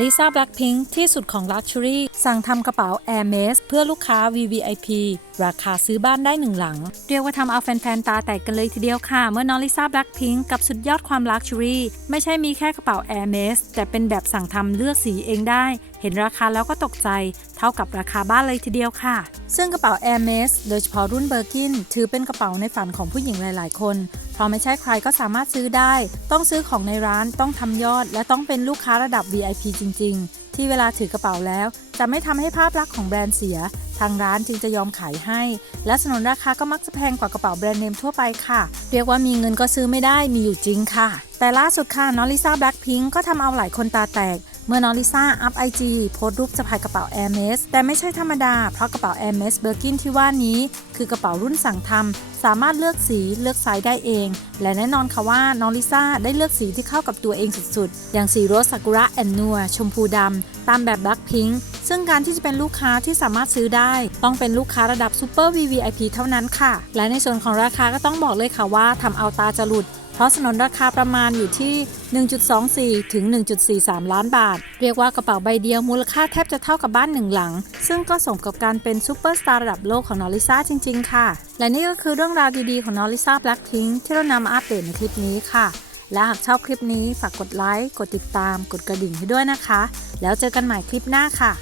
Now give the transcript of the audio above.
ลิซ่าแบล็ k พิงที่สุดของ Luxury สั่งทำกระเป๋า Air m e s เพื่อลูกค้า VVIP ราคาซื้อบ้านได้หนึ่งหลัง เรียกว่าทำเอาแฟนๆ ตาแตกกันเลยทีเดียวค่ะ เมื่อน้องลิซ่าแบล็ k พิงกับสุดยอดความ Luxury ไม่ใช่มีแค่กระเป๋า Air m e s แต่เป็นแบบสั่งทำเลือกสีเองได้ เห็นราคาแล้วก็ตกใจ เท่ากับราคาบ้านเลยทีเดียวค่ะ ซึ่งกระเป๋า Air m e s โดยเฉพาะรุ่นเบอร์กินถือเป็นกระเป๋าในฝันของผู้หญิงหลายๆ คนเพราะไม่ใช่ใครก็สามารถซื้อได้ ต้องซื้อของในร้าน ต้องทำยอด และต้องเป็นลูกค้าระดับ VIP จริง ๆ ที่เวลาถือกระเป๋าแล้ว จะไม่ทำให้ภาพลักษณ์ของแบรนด์เสีย ทางร้านจึงจะยอมขายให้ และสนนราคาก็มักจะแพงกว่ากระเป๋าแบรนด์เนมทั่วไปค่ะ เรียกว่ามีเงินก็ซื้อไม่ได้มีอยู่จริงค่ะ แต่ล่าสุดค่ะน้องลิซ่าแบล็คพิงก็ทำเอาหลายคนตาแตก เมื่อน้องลิซ่าอัพไอจีโพสต์รูปสะพายกระเป๋า Air m e s แต่ไม่ใช่ธรรมดา เพราะกระเป๋า Air m e s เบอร์กินที่ว่านี้ คือกระเป๋ารุ่นสั่งทำสามารถเลือกสีเลือกไซส์ได้เอง และแน่นอนค่ะว่าน้องลิซ่าได้เลือกสีที่เข้ากับตัวเองสุดๆ อย่างสีโรสซากุระแอนนัวชมพูดำตามแบบแบล็คพิงซึ่งการที่จะเป็นลูกค้าที่สามารถซื้อได้ ต้องเป็นลูกค้าระดับซูเปอร์ VVIP เท่านั้นค่ะ และในส่วนของราคาก็ต้องบอกเลยค่ะว่าทำเอาตาจะหลุด ราะสนนราคาประมาณอยู่ที่ 1.24 ถึง 1.43 ล้านบาท เรียกว่ากระเป๋าใบเดียวมูลค่าแทบจะเท่ากับบ้านหนึ่งหลัง ซึ่งก็สมกับการเป็นซูเปอร์สตาร์ระดับโลกของนอริซ่าจริง ๆ ค่ะ และนี่ก็คือเรื่องราวดี ๆ ของนอริซ่าแบล็คพิงที่เรานำมาอัปเดตในคลิปนี้ค่ะ และหากชอบคลิปนี้ฝากกดไลค์ กดติดตาม กดกระดิ่งให้ด้วยนะคะ แล้วเจอกันใหม่คลิปหน้าค่ะ